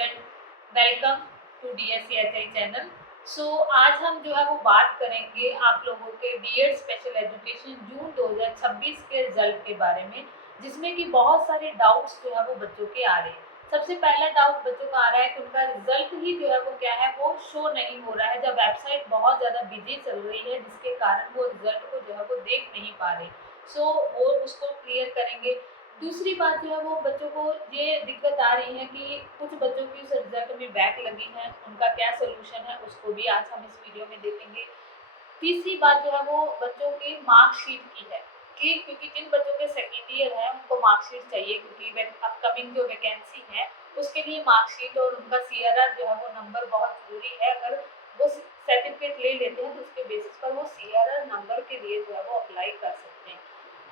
Student, welcome to DSCHI channel. आज हम जो है वो बात करेंगे आप लोगों के बीएड स्पेशल एजुकेशन जून 2026 के रिजल्ट के बारे में, जिसमें कि बहुत सारे डाउट्स जो है वो बच्चों के आ रहे हैं। सबसे पहला डाउट बच्चों का आ रहा है कि उनका रिजल्ट ही जो है वो क्या है वो शो नहीं हो रहा है, जब वेबसाइट बहुत ज़्यादा बिजी चल रही है, जिसके कारण वो रिजल्ट को जो है वो देख नहीं पा रहे। वो उसको क्लियर करेंगे। दूसरी बात जो है वो बच्चों को ये दिक्कत आ रही है कि कुछ बच्चों की उस रिजल्ट में बैक लगी है, उनका क्या सोल्यूशन है उसको भी आज हम इस वीडियो में देखेंगे। तीसरी बात जो है वो बच्चों की मार्कशीट की है कि क्योंकि जिन बच्चों के सेकेंड ईयर है उनको मार्कशीट चाहिए, क्योंकि अपकमिंग जो वैकेंसी है उसके लिए मार्कशीट और उनका CRR जो है वो नंबर बहुत ज़रूरी है। अगर वो सर्टिफिकेट ले लेते हैं तो उसके बेसिस पर वो CRR नंबर के लिए जो है वो अप्लाई कर सकते हैं।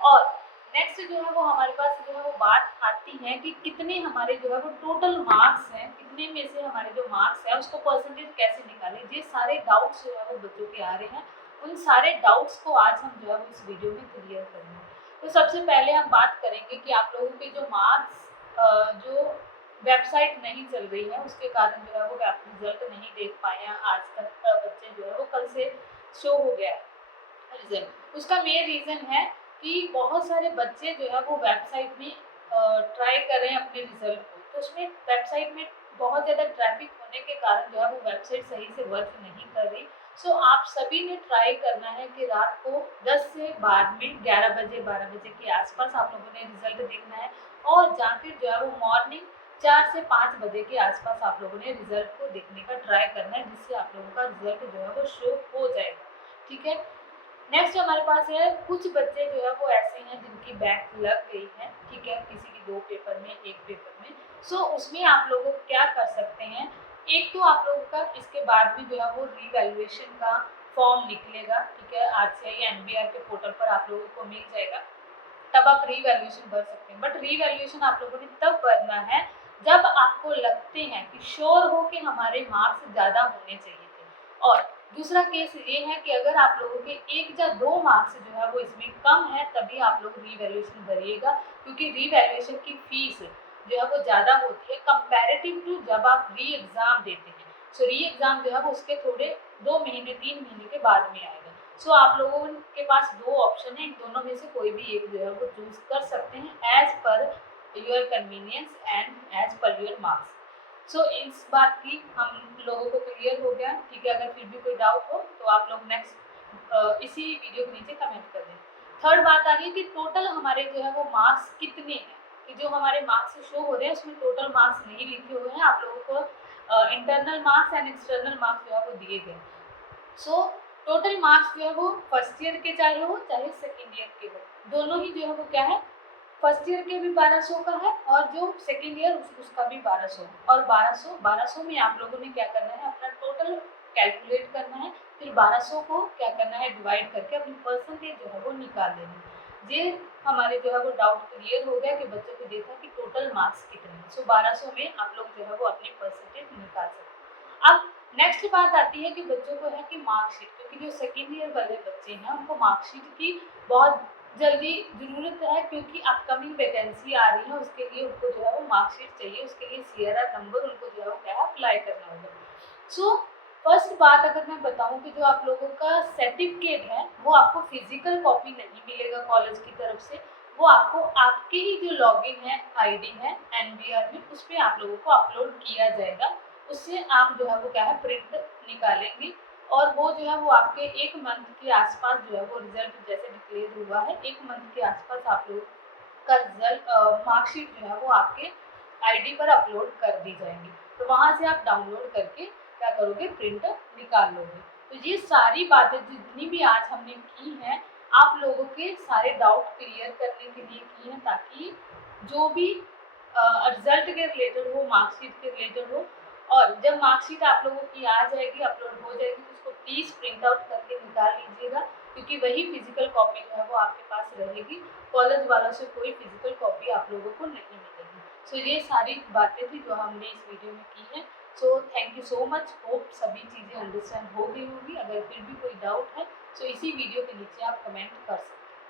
और नेक्स्ट जो है वो हमारे पास जो है वो बात आती है कि कितने हमारे जो है वो टोटल मार्क्स हैं, कितने में से हमारे जो मार्क्स है उसको परसेंटेज कैसे निकालें। ये सारे डाउट्स जो है वो बच्चों के आ रहे हैं। उन सारे डाउट्स को आज हम जो है वो इस वीडियो में क्लियर करेंगे। तो सबसे पहले हम बात करेंगे कि आप लोगों के जो मार्क्स जो वेबसाइट नहीं चल रही है उसके कारण जो है वो रिजल्ट नहीं देख पाए हैं आज तक। बच्चे जो है वो कल से शो हो गया है रिजल्ट। उसका मेन रीज़न है कि बहुत सारे बच्चे जो है वो वेबसाइट में ट्राई कर रहे हैं अपने रिजल्ट को, तो उसमें वेबसाइट में बहुत ज़्यादा ट्रैफिक होने के कारण जो है वो वेबसाइट सही से वर्क नहीं कर रही। आप सभी ने ट्राई करना है कि रात को 10 से बाद में 11 बजे 12 बजे के आसपास आप लोगों ने रिजल्ट देखना है, और या फिर जो है वो मॉर्निंग 4 से 5 बजे के आसपास आप लोगों ने रिजल्ट को देखने का ट्राई करना है, जिससे आप लोगों का रिजल्ट जो है वो शो हो जाएगा। ठीक है। नेक्स्ट हमारे पास है कुछ बच्चे जो है वो ऐसे हैं जिनकी बैक लग गई है, ठीक है, किसी की 2 पेपर में 1 पेपर में। उसमें आप लोगों को क्या कर सकते हैं, एक तो आप लोगों का इसके बाद भी जो है वो रीवैल्यूएशन का फॉर्म निकलेगा, ठीक है, RCI या NBR के पोर्टल पर आप लोगों को मिल जाएगा, तब आप रीवैल्यूएशन भर सकते हैं। बट रीवैल्यूएशन आप लोगों ने तब भरना है जब आपको लगते हैं कि श्योर हो कि हमारे मार्क्स ज़्यादा होने चाहिए थे। और दूसरा केस ये है कि अगर आप लोगों के 1 या 2 मार्क्स जो है वो इसमें कम है, तभी आप लोग रीवैल्यूएशन भरिएगा, क्योंकि रीवैल्यूएशन की फीस जो है वो ज़्यादा होती है कंपैरेटिव टू जब आप री एग्ज़ाम देते हैं। री एग्ज़ाम जो है वो उसके थोड़े 2 महीने 3 महीने के बाद में आएगा। आप लोगों के पास 2 ऑप्शन है, इन दोनों में से कोई भी एक जो है वो चूज कर सकते हैं as per your convenience and as per your marks. इस बात की हम लोगों को क्लियर हो गया, ठीक है। अगर फिर भी कोई डाउट हो तो आप लोग नेक्स्ट इसी वीडियो के नीचे कमेंट कर दें। थर्ड बात आ रही है कि टोटल हमारे जो है वो मार्क्स कितने हैं, कि जो हमारे मार्क्स शो हो रहे हैं उसमें टोटल मार्क्स नहीं लिखे हुए हैं। आप लोगों को internal marks and external marks जो है वो दिए गए। टोटल मार्क्स जो है वो फर्स्ट ईयर के चाहे हो चाहे सेकेंड ईयर के हो, दोनों ही जो है वो क्या है, फर्स्ट ईयर के भी 1200 का है और जो सेकेंड ईयर उसका भी 1200। और 1200 में आप लोगों ने क्या करना है, अपना टोटल कैलकुलेट करना है, फिर 1200 को क्या करना है, डिवाइड करके अपनी परसेंटेज जो है वो निकाल देना है। ये हमारे जो है वो डाउट क्लियर हो गया कि बच्चों को देखा कि टोटल मार्क्स कितने हैं। 1200 में आप लोग जो है वो अपनी परसेंटेज निकाल सकते हैं। अब नेक्स्ट बात आती है कि बच्चों को है कि मार्कशीट, क्योंकि जो सेकेंड ईयर वाले बच्चे हैं उनको मार्कशीट की बहुत जल्दी ज़रूरत है, क्योंकि अपकमिंग वैकेंसी आ रही है, उसके लिए उनको जो है वो मार्कशीट चाहिए, उसके लिए CRR नंबर उनको जो है वो क्या है अप्लाई करना होगा। फर्स्ट बात अगर मैं बताऊं कि जो आप लोगों का सर्टिफिकेट है वो आपको फिजिकल कॉपी नहीं मिलेगा कॉलेज की तरफ से, वो आपको आपके ही जो लॉगिन है ID है NBR में, उस पर आप लोगों को अपलोड किया जाएगा। उससे आप जो है वो क्या है प्रिंट निकालेंगे, और वो जो है वो आपके 1 मंथ के आसपास जो है वो रिजल्ट जैसे डिक्लेयर हुआ है, 1 मंथ के आसपास आप लोग का रिजल्ट मार्कशीट जो है वो आपके ID पर अपलोड कर दी जाएंगी। तो वहाँ से आप डाउनलोड करके क्या करोगे, प्रिंट निकाल लोगे। तो ये सारी बातें जितनी भी आज हमने की हैं आप लोगों के सारे डाउट क्लियर करने के लिए की हैं, ताकि जो भी रिजल्ट के रिलेटेड हो, मार्कशीट के रिलेटेड हो, और जब मार्कशीट आप लोगों की आ जाएगी, अपलोड हो जाएगी, तो उसको प्लीज़ प्रिंट आउट करके निकाल लीजिएगा, क्योंकि वही फिजिकल कॉपी जो है वो आपके पास रहेगी। कॉलेज वालों से कोई फिजिकल कॉपी आप लोगों को नहीं मिलेगी। ये सारी बातें थी जो हमने इस वीडियो में की है। Thank you so much, hope सभी चीज़ें अंडरस्टैंड हो गई होगी। अगर फिर भी कोई डाउट है तो इसी वीडियो के नीचे आप कमेंट कर सकते हैं।